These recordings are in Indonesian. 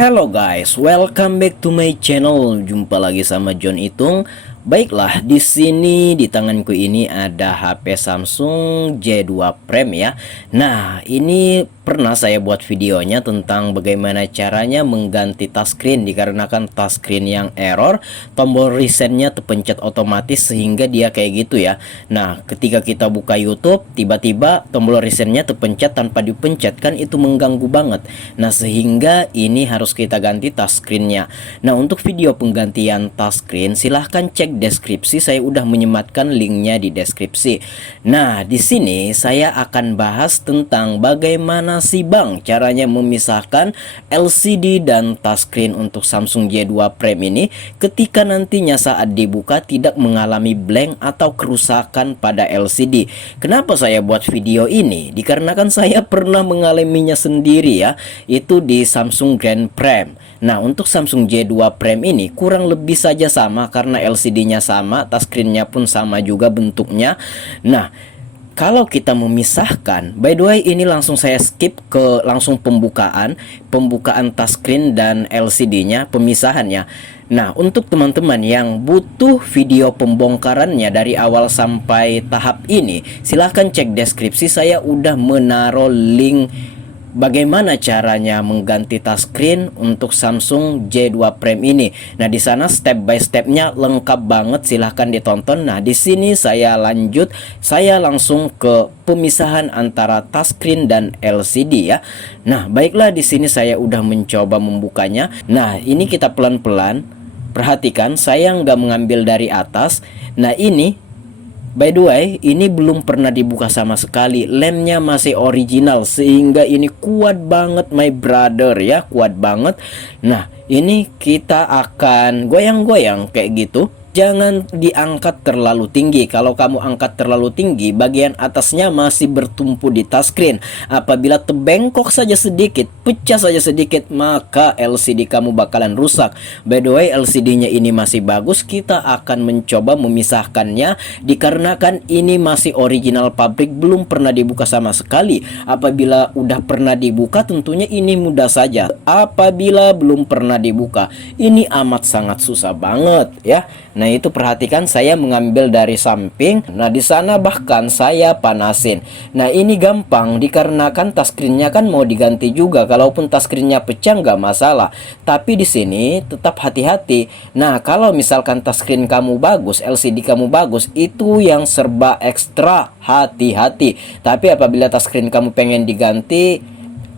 Hello guys, welcome back to my channel. Jumpa lagi sama John Itung. Baiklah, di sini di tanganku ini ada HP Samsung J2 Prime ya. Nah, ini pernah saya buat videonya tentang bagaimana caranya mengganti touchscreen dikarenakan touchscreen yang error, tombol resetnya terpencet otomatis sehingga dia kayak gitu ya. Nah, ketika kita buka YouTube, tiba-tiba tombol resetnya terpencet tanpa dipencet, kan itu mengganggu banget. Nah, sehingga ini harus kita ganti touchscreennya. Nah, untuk video penggantian touchscreen silahkan cek deskripsi, saya udah menyematkan linknya di deskripsi. Nah, di sini saya akan bahas tentang bagaimana sih Bang caranya memisahkan LCD dan touchscreen untuk Samsung J2 Prime ini ketika nantinya saat dibuka tidak mengalami blank atau kerusakan pada LCD. Kenapa saya buat video ini? Dikarenakan saya pernah mengalaminya sendiri ya, itu di Samsung Grand Prime. Nah, untuk Samsung J2 Prime ini kurang lebih saja sama karena LCD-nya sama, touchscreen-nya pun sama juga bentuknya. Nah, kalau kita memisahkan, by the way ini langsung saya skip ke langsung pembukaan touchscreen dan LCD-nya, pemisahannya. Nah, untuk teman-teman yang butuh video pembongkarannya dari awal sampai tahap ini, silahkan cek deskripsi, saya udah menaruh link bagaimana caranya mengganti touchscreen untuk Samsung J2 Prime ini. Nah, di sana step by stepnya lengkap banget, silahkan ditonton. Nah, di sini saya lanjut, saya langsung ke pemisahan antara touchscreen dan LCD ya. Nah, baiklah, di sini saya udah mencoba membukanya. Nah, ini kita pelan-pelan. Perhatikan, saya nggak mengambil dari atas. Nah, ini by the way, ini belum pernah dibuka sama sekali. Lemnya masih original sehingga ini kuat banget my brother ya, kuat banget. Nah, ini kita akan goyang-goyang kayak gitu. Jangan diangkat terlalu tinggi. Kalau kamu angkat terlalu tinggi, bagian atasnya masih bertumpu di touchscreen. Apabila terbengkok saja sedikit, pecah saja sedikit, maka LCD kamu bakalan rusak. By the way, LCD-nya ini masih bagus. Kita akan mencoba memisahkannya dikarenakan ini masih original pabrik, belum pernah dibuka sama sekali. Apabila udah pernah dibuka, tentunya ini mudah saja. Apabila belum pernah dibuka, ini amat sangat susah banget ya. Nah, itu perhatikan, saya mengambil dari samping. Nah, di sana bahkan saya panasin. Nah, ini gampang dikarenakan touchscreen-nya kan mau diganti juga. Kalaupun touchscreen-nya pecah nggak masalah. Tapi di sini tetap hati-hati. Nah, kalau misalkan touchscreen kamu bagus, LCD kamu bagus, itu yang serba ekstra hati-hati. Tapi apabila touchscreen kamu pengen diganti,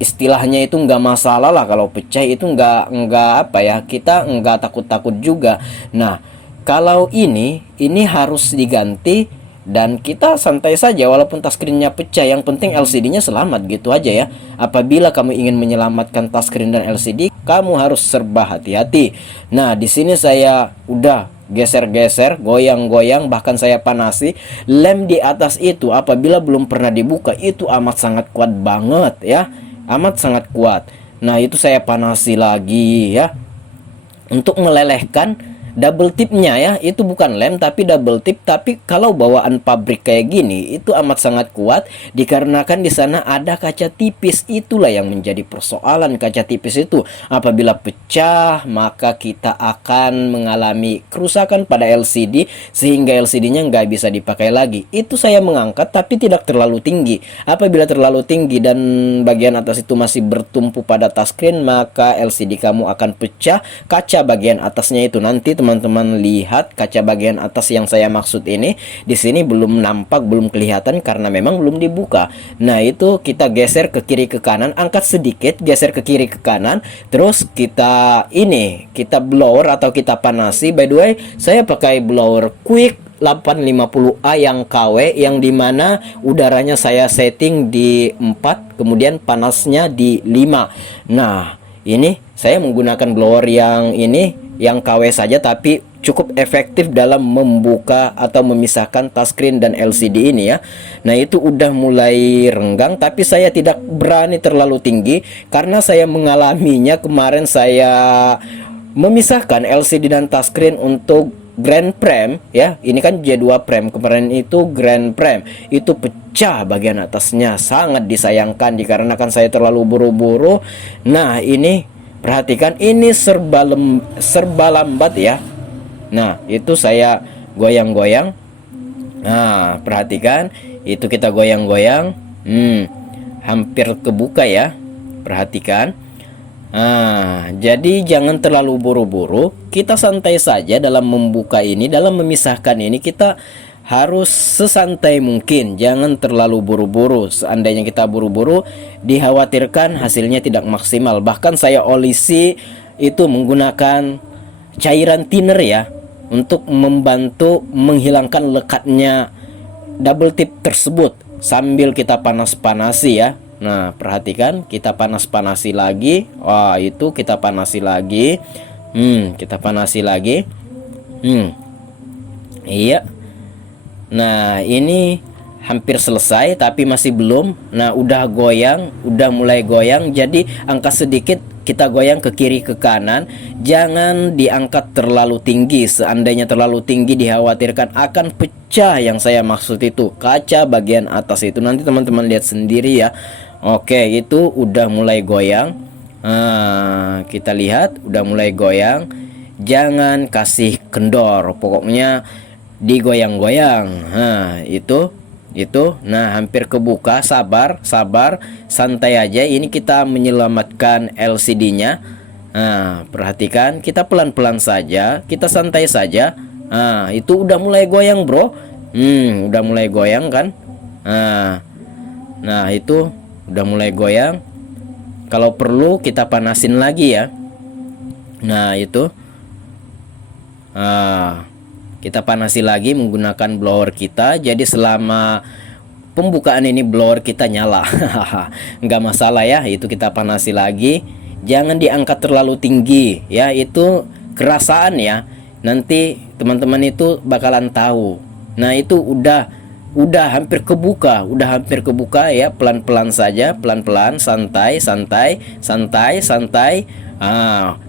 istilahnya itu nggak masalah lah. Kalau pecah itu nggak apa ya, kita nggak takut-takut juga. Nah, kalau ini harus diganti dan kita santai saja walaupun touchscreen-nya pecah. Yang penting LCD-nya selamat, gitu aja ya. Apabila kamu ingin menyelamatkan touchscreen dan LCD, kamu harus serba hati-hati. Nah, di sini saya udah geser-geser, goyang-goyang, bahkan saya panasi. Lem di atas itu apabila belum pernah dibuka itu amat sangat kuat banget ya. Amat sangat kuat. Nah, itu saya panasi lagi ya. Untuk melelehkan double tipnya ya, itu bukan lem tapi double tip. Tapi kalau bawaan pabrik kayak gini itu amat sangat kuat dikarenakan di sana ada kaca tipis. Itulah yang menjadi persoalan, kaca tipis itu apabila pecah maka kita akan mengalami kerusakan pada LCD sehingga LCD-nya nggak bisa dipakai lagi. Itu saya mengangkat tapi tidak terlalu tinggi. Apabila terlalu tinggi dan bagian atas itu masih bertumpu pada touchscreen, maka LCD kamu akan pecah. Kaca bagian atasnya itu nanti teman-teman lihat, kaca bagian atas yang saya maksud ini di sini belum nampak, belum kelihatan karena memang belum dibuka. Nah, itu kita geser ke kiri ke kanan, angkat sedikit, geser ke kiri ke kanan, terus kita blower atau kita panasi. By the way, saya pakai blower Quick 850A yang KW, yang dimana udaranya saya setting di 4, kemudian panasnya di 5. Nah, ini saya menggunakan blower yang KW saja tapi cukup efektif dalam membuka atau memisahkan touchscreen dan LCD ini ya. Nah, itu udah mulai renggang tapi saya tidak berani terlalu tinggi karena saya mengalaminya kemarin. Saya memisahkan LCD dan touchscreen untuk Grand Prime ya. Ini kan J2 Prime, kemarin itu Grand Prime, itu pecah bagian atasnya. Sangat disayangkan dikarenakan saya terlalu buru-buru. Nah, ini perhatikan ini serba lambat ya. Nah, itu saya goyang-goyang. Nah, perhatikan itu kita goyang-goyang. Hampir kebuka ya. Perhatikan. Nah, jadi jangan terlalu buru-buru. Kita santai saja dalam membuka ini, dalam memisahkan ini kita harus sesantai mungkin. Jangan terlalu buru-buru. Seandainya kita buru-buru, dikhawatirkan hasilnya tidak maksimal. Bahkan saya olesi itu menggunakan cairan thinner ya, untuk membantu menghilangkan lekatnya double tip tersebut sambil kita panas-panasi ya. Nah, perhatikan kita panas-panasi lagi. Wah, itu kita panasi lagi. Kita panasi lagi. Iya. Nah, ini hampir selesai tapi masih belum. Nah, udah goyang, udah mulai goyang. Jadi angkat sedikit, kita goyang ke kiri ke kanan. Jangan diangkat terlalu tinggi. Seandainya terlalu tinggi dikhawatirkan akan pecah. Yang saya maksud itu kaca bagian atas itu. Nanti teman-teman lihat sendiri ya. Oke, itu udah mulai goyang. Kita lihat udah mulai goyang. Jangan kasih kendor, pokoknya digoyang-goyang. Itu. Nah, hampir kebuka. Sabar, santai aja. Ini kita menyelamatkan LCD-nya. Perhatikan, kita pelan-pelan saja, kita santai saja. Itu udah mulai goyang, bro. Udah mulai goyang kan? Nah, itu udah mulai goyang. Kalau perlu kita panasin lagi ya. Nah, itu kita panasi lagi menggunakan blower kita. Jadi selama pembukaan ini blower kita nyala. Nggak masalah ya. Itu kita panasi lagi. Jangan diangkat terlalu tinggi ya. Itu kerasaan ya. Nanti teman-teman itu bakalan tahu. Nah, itu udah hampir kebuka, ya. Pelan-pelan saja, pelan-pelan, santai.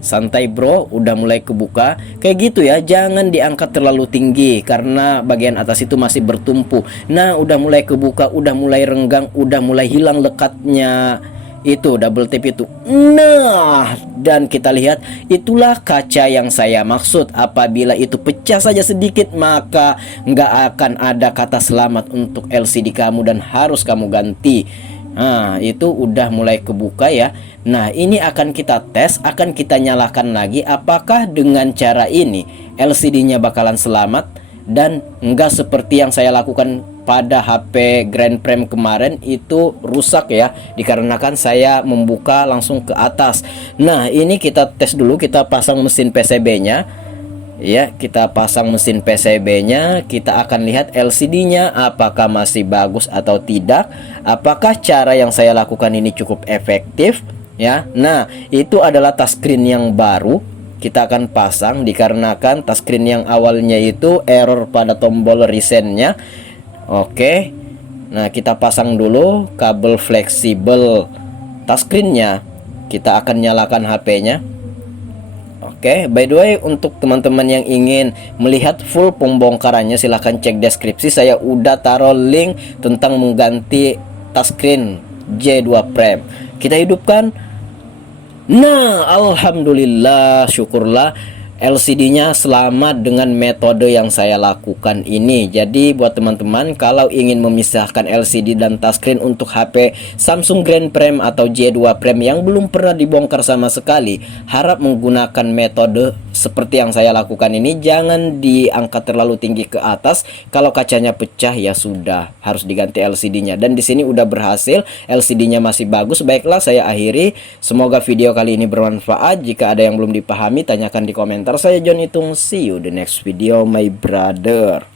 Santai bro, udah mulai kebuka. Kayak gitu ya, jangan diangkat terlalu tinggi karena bagian atas itu masih bertumpu. Nah, udah mulai kebuka, udah mulai renggang, udah mulai hilang lekatnya itu double tip itu. Nah, dan kita lihat itulah kaca yang saya maksud. Apabila itu pecah saja sedikit, maka nggak akan ada kata selamat untuk LCD kamu dan harus kamu ganti. Nah, itu udah mulai kebuka ya. Nah, ini akan kita tes, akan kita nyalakan lagi. Apakah dengan cara ini LCD-nya bakalan selamat dan nggak seperti yang saya lakukan pada HP Grand Prime kemarin itu rusak ya, dikarenakan saya membuka langsung ke atas. Nah, ini kita tes dulu, kita pasang mesin PCB-nya ya, kita pasang mesin PCB-nya, kita akan lihat LCD-nya apakah masih bagus atau tidak, apakah cara yang saya lakukan ini cukup efektif ya. Nah, itu adalah touchscreen yang baru kita akan pasang dikarenakan touchscreen yang awalnya itu error pada tombol resetnya. Oke, nah kita pasang dulu kabel fleksibel touchscreen-nya. Kita akan nyalakan HP-nya. Oke, by the way, untuk teman-teman yang ingin melihat full pembongkarannya silahkan cek deskripsi. Saya udah taruh link tentang mengganti touchscreen J2 Prime. Kita hidupkan. Nah, alhamdulillah, syukurlah LCD-nya selamat dengan metode yang saya lakukan ini. Jadi buat teman-teman kalau ingin memisahkan LCD dan touchscreen untuk HP Samsung Grand Prime atau J2 Prime yang belum pernah dibongkar sama sekali, harap menggunakan metode seperti yang saya lakukan ini. Jangan diangkat terlalu tinggi ke atas. Kalau kacanya pecah ya sudah, harus diganti LCD-nya. Dan di sini udah berhasil, LCD-nya masih bagus. Baiklah, saya akhiri. Semoga video kali ini bermanfaat. Jika ada yang belum dipahami, tanyakan di komentar. Saya John Itung, see you the next video my brother.